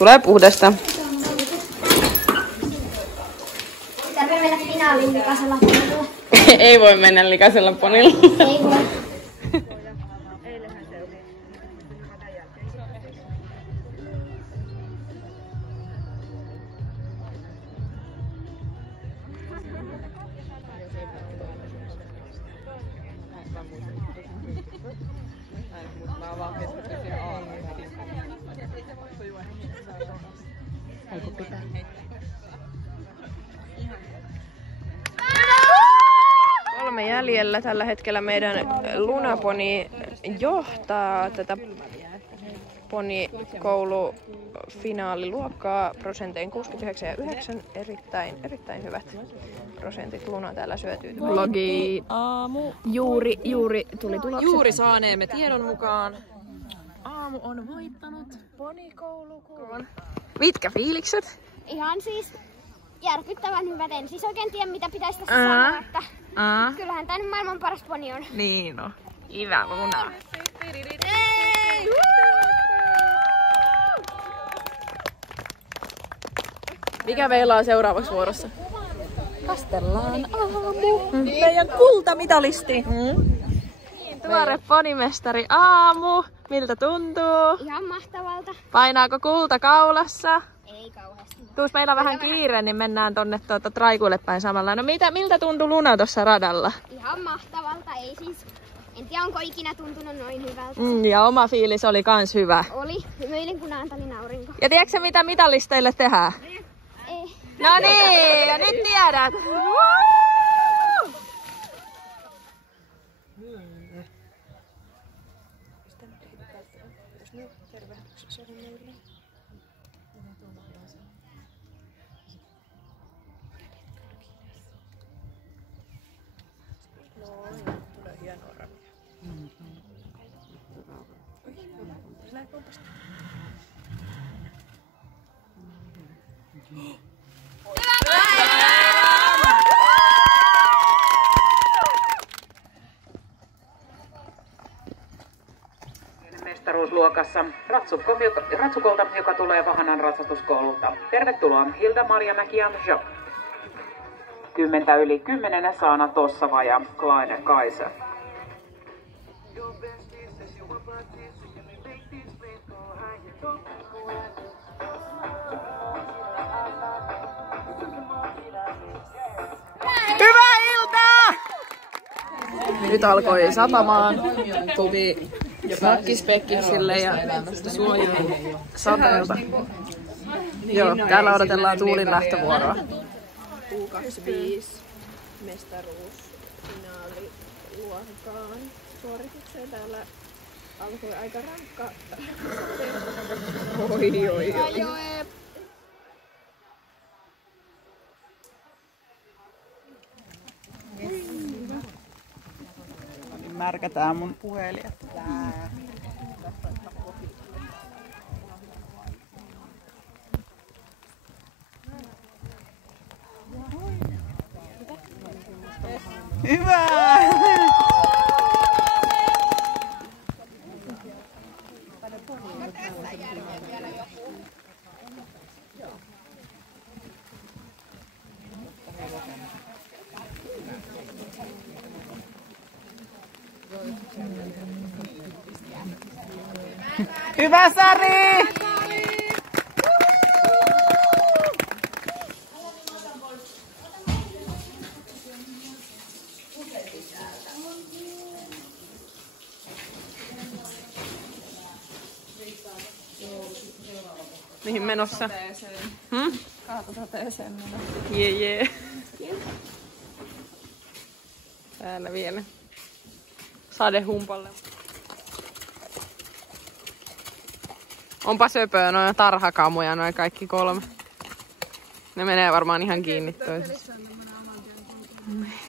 Tulee puhdasta. Tarvii mennä finaaliin likaisella ponilla. Ei voi mennä likaisella ponilla. Ei voi. Kolme jäljellä tällä hetkellä meidän Lunaponi johtaa tätä ponikoulufinaaliluokkaa prosentein 69 ja 9. Erittäin hyvät prosentit. Luna täällä syötyy. Vlogi aamu. Juuri tuli tulokset. Juuri saaneemme tiedon mukaan. Aamu on voittanut ponikoulukuun. Mitkä fiilikset? Ihan siis järkyttävän hyvät. En siis oikein tiedä mitä pitäisi tässä sanoa, että kyllähän tää nyt maailman paras poni on. Niin on. Hyvä Luna. Mikä meillä on seuraavaksi vuorossa? Kastellaan aamu. Meidän kultamitalisti. Tuore ponimestari Aamu. Miltä tuntuu? Ihan mahtavalta. Painaako kulta kaulassa? Ei kauheasti. Tuus meillä on vähän kiire, niin mennään tonne traikuille päin samalla. No miltä tuntui Luna tuossa radalla? Ihan mahtavalta. Ei siis, en tiedä onko ikinä tuntunut noin hyvältä. Ja oma fiilis oli kans hyvä. Oli. Hymyilin kun Antalin aurinko. Ja tiedätkö mitä mitalisteille tehdään? Ei. No niin, ja nyt tiedät. Mestaruusluokassa Ratsukolta, joka tulee Vahanan ratsastuskoululta. Tervetuloa Hilda-Maria Mäki ja Jo. 10 Saana Tossava ja Kleine Kaiser. Hyvää iltaa! Nyt alkoi satamaan. Tultiin nakkispekkiksille ja suojaa sateelta. Joo, täällä odotellaan Tuulin lähtövuoroa. U25 mestaruusfinaaliluokkaan suoritukseen. Täällä alkoi aika rankka. Oi. Märkätään mun puhelin. Hyvä! Hyvä Sari! Mihin menossa? Kaatosateeseen mennä. Jee. Täällä vielä. Sadehumpalle. Onpa söpöä noin tarhakamuja noin kaikki kolme. Ne menee varmaan ihan kiinni toisessa.